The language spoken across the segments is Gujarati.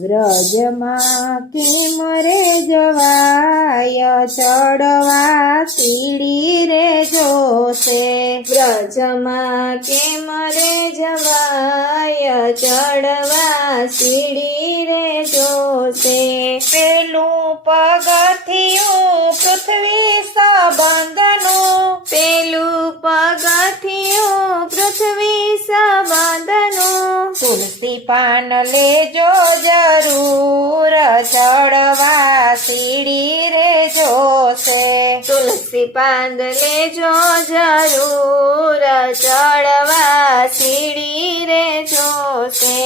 વ્રજમાં કેમ રે જવાય, ચડવા સીડી રે જોશે. વ્રજમાં કેમ રે જવાય, ચડવા સીડી રે જોશે. પેલું પગથિયું પૃથ્વી સંબંધનું, પેલું પગથિયું પૃથ્વી સંબંધનું. તુલસી પાન લેજો જરૂર, ચડવા સીડી રે જોશે. તુલસી પાન લેજો જરૂર, ચડવા સીડી રે જોશે.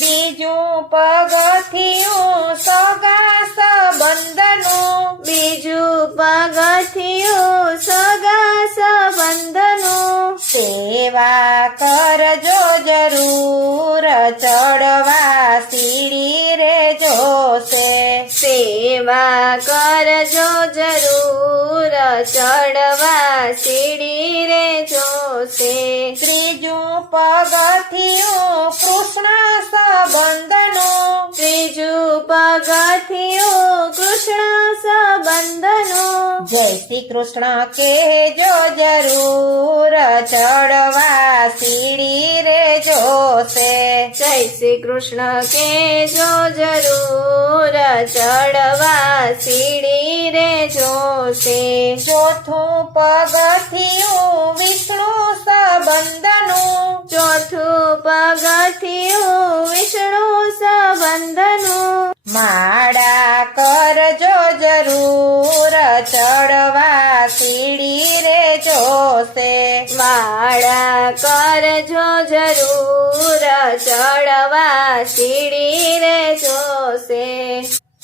બીજું પગથિયું સગા સંબંધનું, બીજું પગથિયું સગા સંબંધનું. સેવા કરજો જરૂર, ચડવા સીડી રે જોશે. સેવા કરજો જરૂર, ચડવા સીડી રે જોશે. ત્રીજું પગથિયું કૃષ્ણ સંબંધનું, ત્રીજું પગથિયું કૃષ્ણ સંબંધનું. જય શ્રી કૃષ્ણ કહેજો જરૂર, ચડવા સીડી રે જોશે. જય શ્રી કૃષ્ણ કહેજો જરૂર, ચડવા સીડી રે જોશે. ચોથું પગથિયું વિષ્ણુ સંબંધનું, ચોથું પગથિયું વિષ્ણુ સંબંધનું. માળા કરજો જરૂર, ચડવા સીડી રે જોશે. માળા કરજો જરૂર, ચડવા સીડી રે જોશે.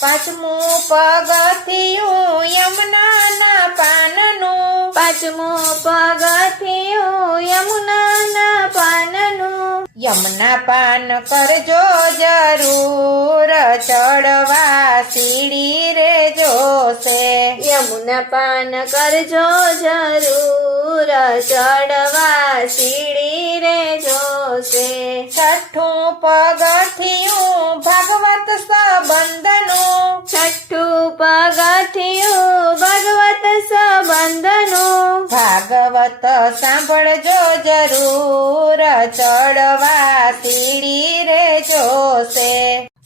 પાંચમું પગથિયું યમુનાના પાનનું, પાંચમું પગથિયું યમુનાના પાનનું. યમુના પાન કરજો જરૂર, ચડવા સીડી રે જોશે. યમુના પાન કરજો જરૂર, ચડવા સીડી રે જોશે. છઠ્ઠું પગથિયું ભાગવત સંબંધનું, છઠ્ઠું પગથિયું ભાગવત સંબંધનું. ભાગવત સાંભળજો જરૂર, ચડવા સીડી રે જોશે.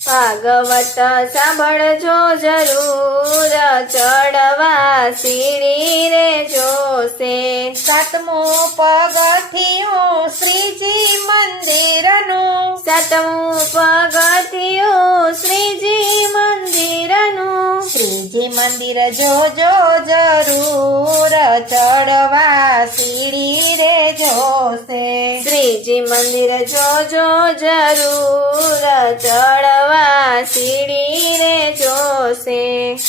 ભાગવત સાંભળજો જરૂર, ચડવા સીડી રે જોશે. સાતમું પગથિયું શ્રીજી મંદિરનું, સાતમું પગથિયું શ્રીજી મંદિરનું. શ્રીજી મંદિર જોજો જરૂર, ચડવા સીડી રે જોશે. શ્રીજી મંદિર જોજો જરૂર, ચડવા સીડી રે જોશે.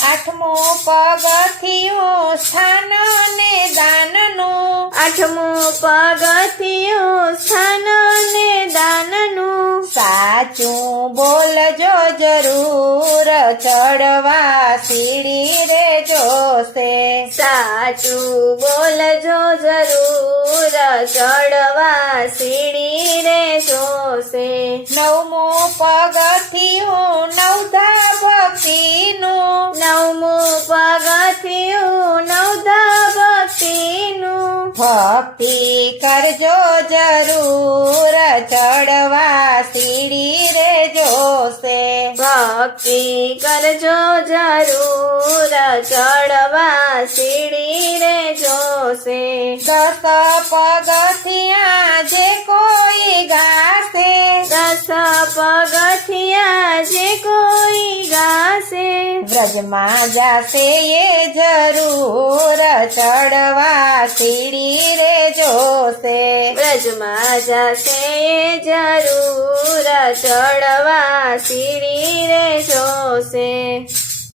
આઠમું પગથિયું સ્થાન ને દાનનું, આઠમું પગથિયું સ્થાન ને દાનનું. સાચું બોલજો જરૂર, ચડવા સીડી રે જોશે. સાચું બોલજો જરૂર, ચડવા સીડી રે જોશે. નવમું પગથિયું નવધા ભક્તિનું, નવમું પગથિયું નવધા ભક્તિનું. ભક્તિ કરજો જરૂર, ચડવા સીડી રે જોશે. ભક્તિ કરજો જરૂર, ચડવા સીડી રે જોશે. 10 પગથિયાં જે કોઈ ગાશે, 10 પગથિયાં જે કોઈ ગાશે. વ્રજમાં જાશે એ જરૂર, ચડવા સીડી રે જોશે. વ્રજમાં જાશે એ જરૂર, ચડવા સીડી રે જોશે.